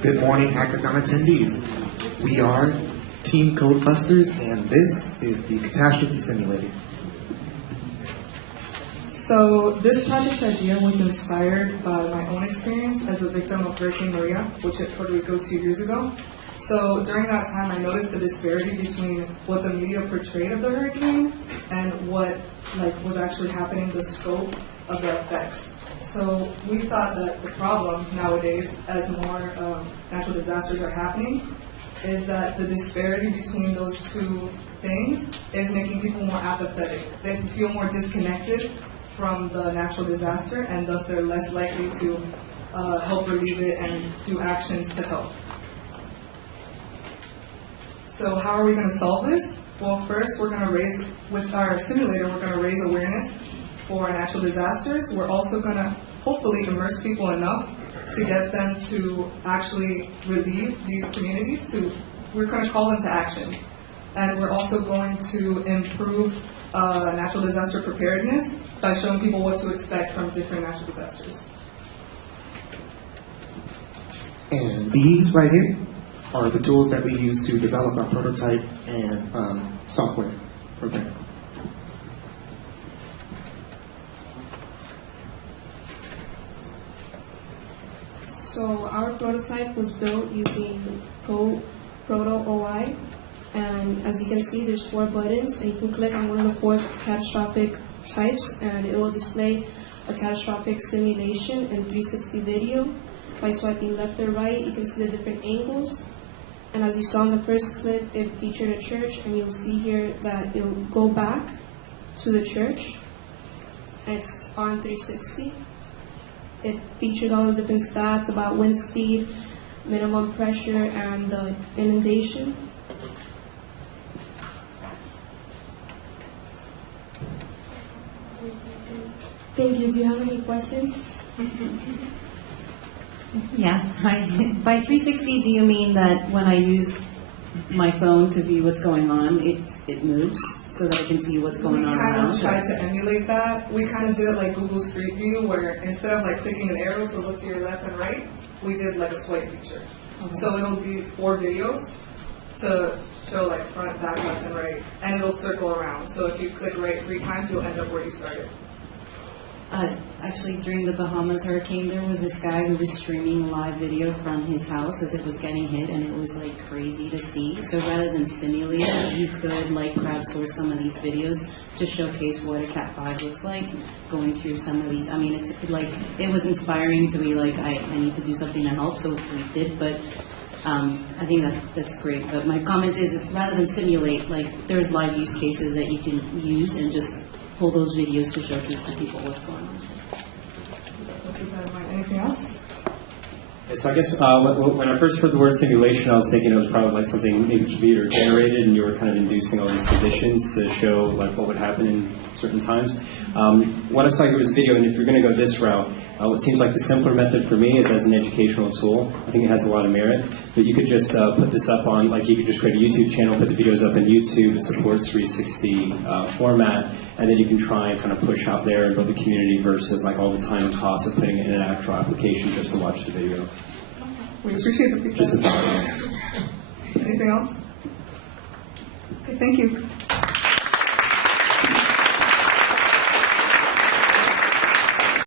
Good morning, Hackathon attendees. We are Team Codebusters, and this is the Catastrophe Simulator. So this project idea was inspired by my own experience as a victim of Hurricane Maria, which hit Puerto Rico 2 years ago. So during that time, I noticed the disparity between what the media portrayed of the hurricane and what was actually happening, the scope of the effects. So we thought that the problem nowadays, as more natural disasters are happening, is that the disparity between those two things is making people more apathetic. They feel more disconnected from the natural disaster, and thus they're less likely to help relieve it and do actions to help. So how are we going to solve this? Well, first we're going to raise, with our simulator, we're going to raise awareness for natural disasters. We're also going to hopefully immerse people enough to get them to actually relieve these communities. We're going to call them to action. And we're also going to improve natural disaster preparedness by showing people what to expect from different natural disasters. And these right here are the tools that we use to develop our prototype and software program. So our prototype was built using Go Proto OI, and as you can see, there's 4 buttons, and you can click on one of the 4 catastrophic types, and it will display a catastrophic simulation in 360 video. By swiping left or right, you can see the different angles. And as you saw in the first clip, it featured a church, and you'll see here that it will go back to the church, and it's on 360. It featured all the different stats about wind speed, minimum pressure, and the inundation. Thank you. Do you have any questions? Yes. By 360, do you mean that when I use my phone to view what's going on, it moves so that I can see what's going on around? We kind of tried to emulate that. We kind of did it like Google Street View, where instead of clicking an arrow to look to your left and right, we did a swipe feature. Okay. So it'll be 4 videos to show front, back, left, and right, and it'll circle around. So if you click right 3 times, you'll end up where you started. Actually, during the Bahamas hurricane, there was this guy who was streaming live video from his house as it was getting hit, and it was crazy to see. So rather than simulate it, you could crowdsource some of these videos to showcase what a Cat 5 looks like, going through some of these. I mean, it was inspiring to be I need to do something to help, so we did, but I think that's great. But my comment is, rather than simulate, there's live use cases that you can use and just pull those videos to showcase to people what's going on. Anything else? Yeah, so I guess when I first heard the word simulation, I was thinking it was probably something maybe computer generated, and you were kind of inducing all these conditions to show what would happen in certain times. What I saw here was video, and if you're going to go this route, what seems like the simpler method for me is as an educational tool. I think it has a lot of merit, but you could just put this up on, you could just create a YouTube channel, put the videos up on YouTube. It supports 360 format, and then you can try and kind of push out there and build the community versus all the time and cost of putting it in an actual application just to watch the video. We appreciate the feedback. Just as Anything else? Okay, thank you.